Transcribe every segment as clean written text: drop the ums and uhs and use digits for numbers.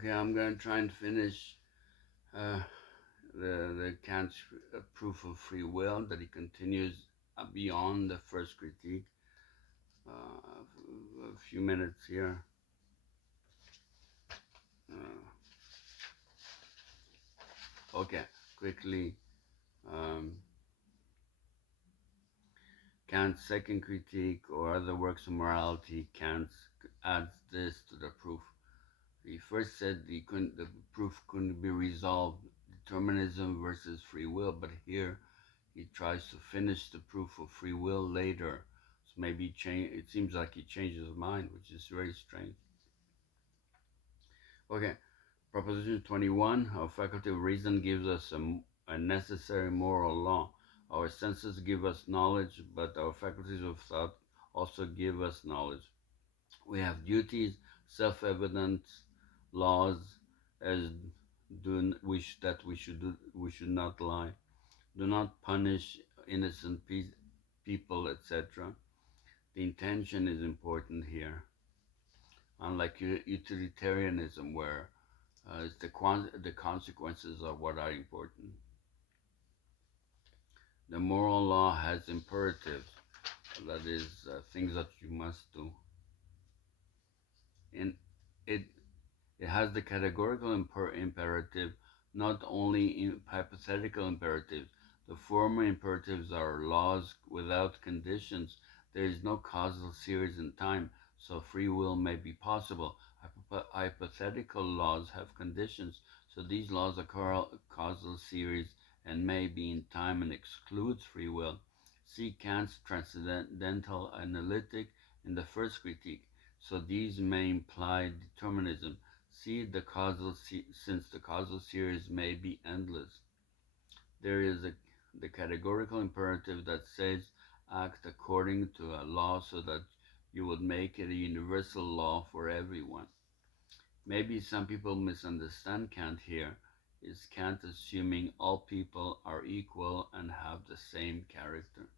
Okay, I'm going to try and finish uh, the Kant's proof of free will that he continues beyond the first critique. A few minutes here. Uh, okay, quickly. Um, Kant's second critique or other works of morality, Kant adds this to the proof. He first said the proof couldn't be resolved, determinism versus free will, but here he tries to finish the proof of free will later. So maybe it seems like he changes his mind, which is very strange. Okay, Proposition 21, our faculty of reason gives us a necessary moral law. Our senses give us knowledge, but our faculties of thought also give us knowledge. We have duties, self-evident laws, as we should not lie, do not punish innocent people, etc. The intention is important here, unlike utilitarianism, where it's the consequences are what are important. The moral law has imperatives, that is, things that you must do. And it it has the categorical imperative, not only in hypothetical imperatives. The former imperatives are laws without conditions. There is no causal series in time, so free will may be possible. Hypothetical laws have conditions, so these laws are causal series and may be in time and excludes free will. See Kant's transcendental analytic in the first critique. So these may imply determinism. See the since the causal series may be endless. There is the categorical imperative that says act according to a law so that you would make it a universal law for everyone. Maybe some people misunderstand Kant here. Is Kant assuming all people are equal and have the same character?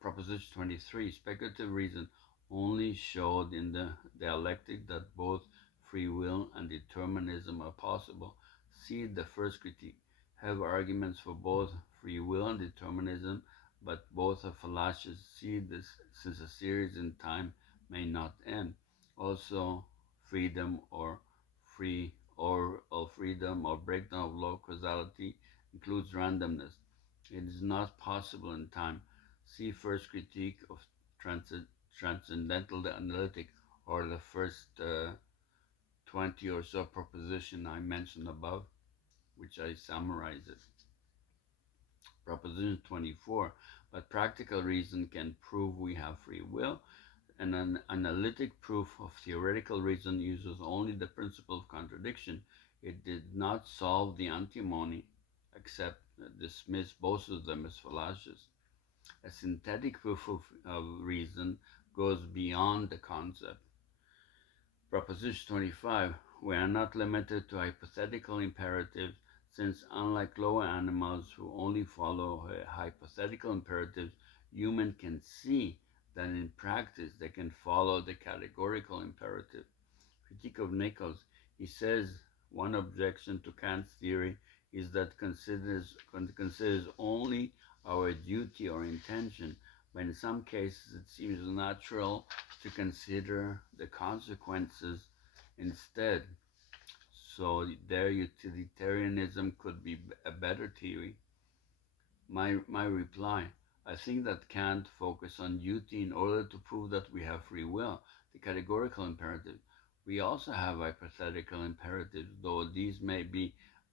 Proposition 23, speculative reason only showed in the dialectic that both free will and determinism are possible. See the first critique. Have arguments for both free will and determinism, but both are fallacious. See this, since a series in time may not end. Also, freedom or freedom or breakdown of law causality includes randomness. It is not possible in time. See first critique of transcendental analytic, or the first 20 or so proposition I mentioned above, which I summarize it. Proposition 24, but practical reason can prove we have free will, and an analytic proof of theoretical reason uses only the principle of contradiction. It did not solve the antinomy, except dismiss both of them as fallacious. A synthetic proof of reason goes beyond the concept. Proposition 25, we are not limited to hypothetical imperatives, since unlike lower animals who only follow hypothetical imperatives, humans can see that in practice they can follow the categorical imperative. Critique of Nichols, he says one objection to Kant's theory is that considers only our duty or intention, but in some cases it seems natural to consider the consequences instead. So their utilitarianism could be a better theory. My reply, I think that Kant focused on duty in order to prove that we have free will, the categorical imperative. We also have hypothetical imperatives, though these may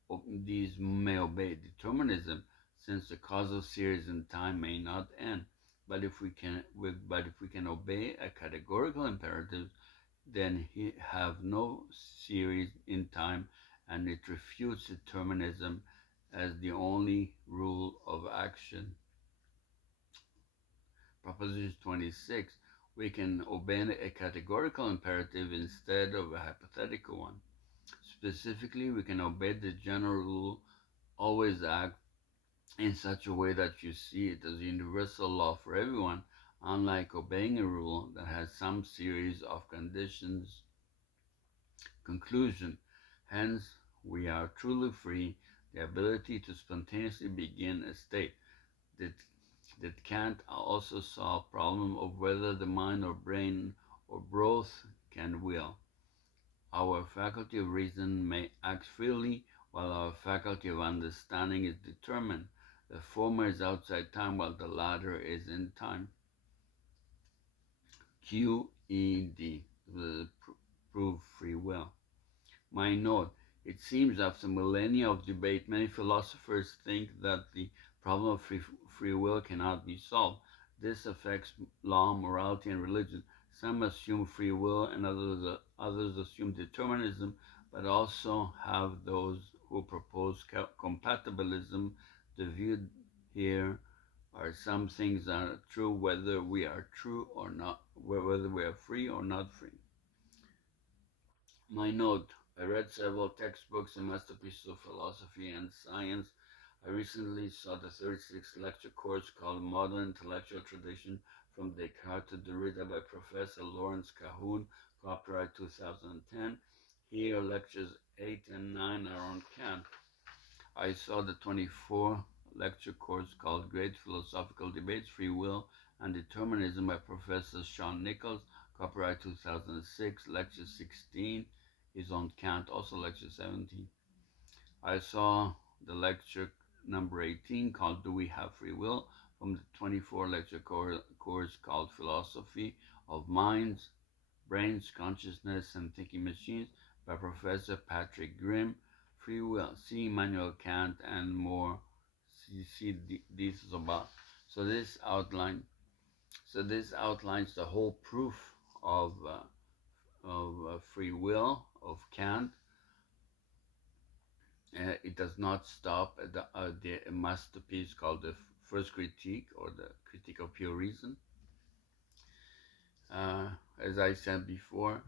obey determinism, since the causal series in time may not end. But if we can obey a categorical imperative, then he have no series in time, and it refutes determinism as the only rule of action. Proposition 26, we can obey a categorical imperative instead of a hypothetical one. Specifically, we can obey the general rule, always act in such a way that you see it as a universal law for everyone, unlike obeying a rule that has some series of conditions. Conclusion, Hence, we are truly free, the ability to spontaneously begin a state. Did, did Kant also solve the problem of whether the mind or brain or both can will? Our faculty of reason may act freely, while our faculty of understanding is determined. The former is outside time, while the latter is in time. QED, the prove free will. My note, it seems after millennia of debate, many philosophers think that the problem of free will cannot be solved. This affects law, morality, and religion. Some assume free will and others assume determinism, but also have those who propose compatibilism. The view here are some things are true whether we are true or not, whether we are free or not free. My note, I read several textbooks and masterpieces of philosophy and science. I recently saw the 36th lecture course called Modern Intellectual Tradition from Descartes to Derrida by Professor Lawrence Cahoon, copyright 2010. Here, lectures 8 and 9 are on Kant. I saw the 24 lecture course called Great Philosophical Debates, Free Will and Determinism by Professor Sean Nichols, copyright 2006, lecture 16 is on Kant, also lecture 17. I saw the lecture number 18 called Do We Have Free Will from the 24 lecture course called Philosophy of Minds, Brains, Consciousness, and Thinking Machines by Professor Patrick Grimm. Free Will, see Immanuel Kant and more. See this is about. So this outlines the whole proof of free will of Kant. It does not stop at the masterpiece called the First Critique or the Critique of Pure Reason. As I said before,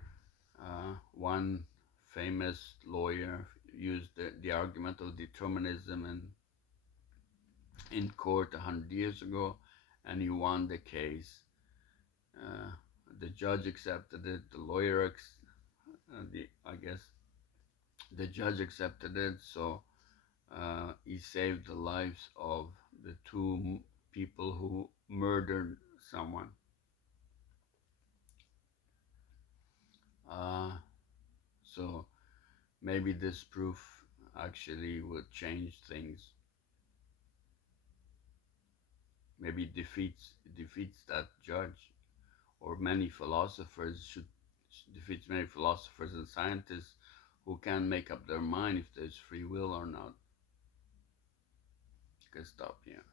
one famous lawyer used the argument of determinism in court 100 years ago, and he won the case. The judge accepted it. The lawyer, I guess, the judge accepted it. So he saved the lives of the two people who murdered someone. So maybe this proof actually would change things. Maybe defeats that judge, or many philosophers defeats many philosophers and scientists who can't make up their mind if there's free will or not. I can stop here.